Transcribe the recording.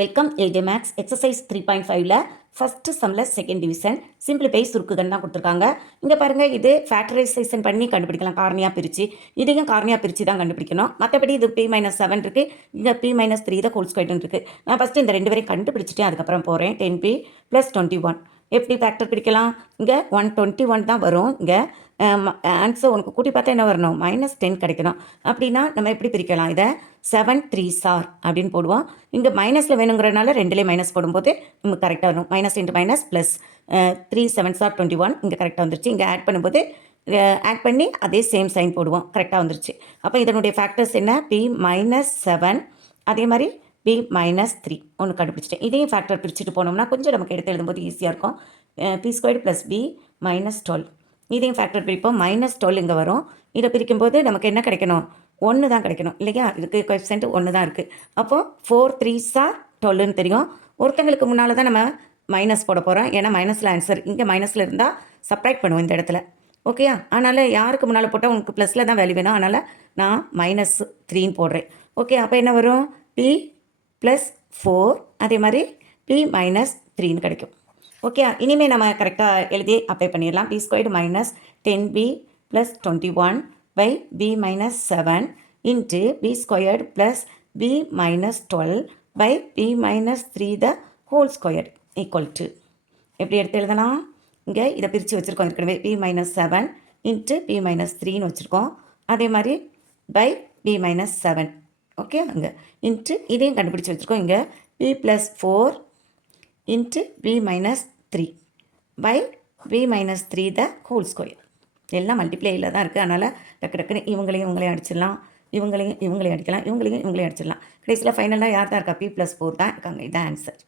Welcome LJ maths exercise 3.5ல first சம்மில் second division simplify சுருக்குகன்னு தான் கொடுத்துருக்காங்க. இங்கே பாருங்கள், இது ஃபேக்டரைசேஷன் பண்ணி கண்டுபிடிக்கலாம், காரணியாக பிரித்து. இதையும் காரணியாக பிரித்து தான் கண்டுபிடிக்கணும். மற்றபடி இது P-7 இருக்குது, இங்கே P-3 தான் ஹோல் ஸ்கொயர்டுன்னு இருக்குது. நான் ஃபஸ்ட்டு இந்த ரெண்டு வரையும் கண்டுபிடிச்சிட்டேன், அதுக்கப்புறம் போகிறேன். 10P + 21 எப்படி ஃபேக்டர் பிடிக்கலாம்? இங்கே 121 தான் வரும். இங்கே ஆன்சர் உனக்கு கூட்டி பார்த்தா என்ன வரணும்? -10 கிடைக்கணும். அப்படின்னா நம்ம எப்படி பிரிக்கலாம்? இதை 7 3s அப்படின்னு போடுவோம். இங்கே மைனஸில் வேணுங்கிறனால ரெண்டுலேயே மைனஸ் போடும்போது நமக்கு கரெக்டாக வரும். -× ப்ளஸ் 3 7s 21 இங்கே கரெக்டாக வந்துருச்சு. இங்கே ஆட் பண்ணும்போது ஆட் பண்ணி அதே சேம் சைன் போடுவோம், கரெக்டாக வந்துருச்சு. அப்போ இதனுடைய ஃபேக்டர்ஸ் என்ன? P-7 அதே மாதிரி P-3 ஒன்று கண்டுபிடிச்சிட்டேன். இதையும் ஃபேக்டர் பிரிச்சுட்டு போனோம்னா கொஞ்சம் நமக்கு எடுத்து எழுதும்போது ஈஸியாக இருக்கும். P² + B-12 இதையும் ஃபேக்டர் பிரிப்போம். -12 இங்கே வரும். இதை பிரிக்கும்போது நமக்கு என்ன கிடைக்கணும்? 1 தான் கிடைக்கணும் இல்லையா? இதுக்கு கோஎஃபிஷியன்ட் 1 தான் இருக்குது. அப்போது 4 3s 12ன்னு தெரியும். ஒருத்தங்களுக்கு முன்னால் தான் நம்ம மைனஸ் போட போகிறோம். ஏன்னா மைனஸில் ஆன்சர், இங்கே மைனஸில் இருந்தால் சப்ராக்ட் பண்ணுவோம் இந்த இடத்துல. ஓகேயா? அதனால் யாருக்கு முன்னால் போட்டால் உங்களுக்கு ப்ளஸில் தான் வேல்யூ வேணும். அதனால் நான் -3ன்னு போடுறேன். ஓகே, அப்போ என்ன வரும்? P + 4 அதே மாதிரி P-3ன்னு கிடைக்கும். ஓகே, இனிமேல் நம்ம கரெக்டாக எழுதி அப்ளை பண்ணிடலாம். P² - 10B + 21 /B-7 into B² + B-12 /P-3 the whole square equal to எப்படி எடுத்து எழுதலாம்? இங்கே இதை பிரித்து வச்சுருக்கோம். ஏற்கனவே P-7 into P-3ன்னு வச்சுருக்கோம். அதே மாதிரி /B-7 ஓகே, அங்கே இன்ட்டு இதையும் கண்டுபிடிச்சி வச்சுருக்கோம். இங்கே P + 4 into B-3 /B-3 the whole square எல்லாம் மல்டிப்ளையில் தான் இருக்குது. அதனால் டக்குன்னு இவங்களையும் அடிச்சிடலாம், இவங்களையும் அடிக்கலாம், இவங்களையும் அடிச்சிடலாம். கடைசியில் ஃபைனலாக யார் தான் இருக்கா? P + 4 தான் இருக்காங்க. இதான் ஆன்சர்.